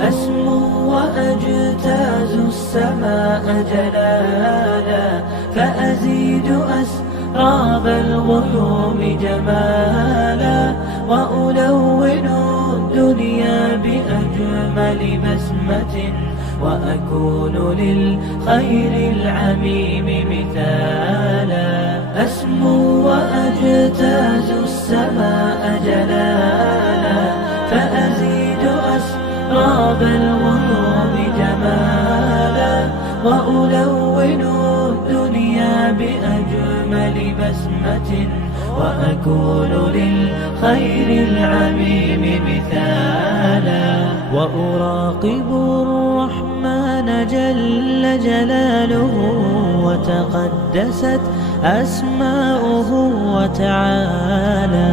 أسمو وأجتاز السماء جلالا، فأزيد أسراب الغيوم جمالا، وألون الدنيا بأجمل بسمة، وأكون للخير العميم مثالا. أسمو وأجتاز السماء جلالا، فأزيد أسراب الغيوم جمالا، وألون الدنيا بأجمل بسمة، وأكون للخير العميم مثالا. وأراقب الرحمن جل جلاله، وتقدست أسماؤه وتعالى،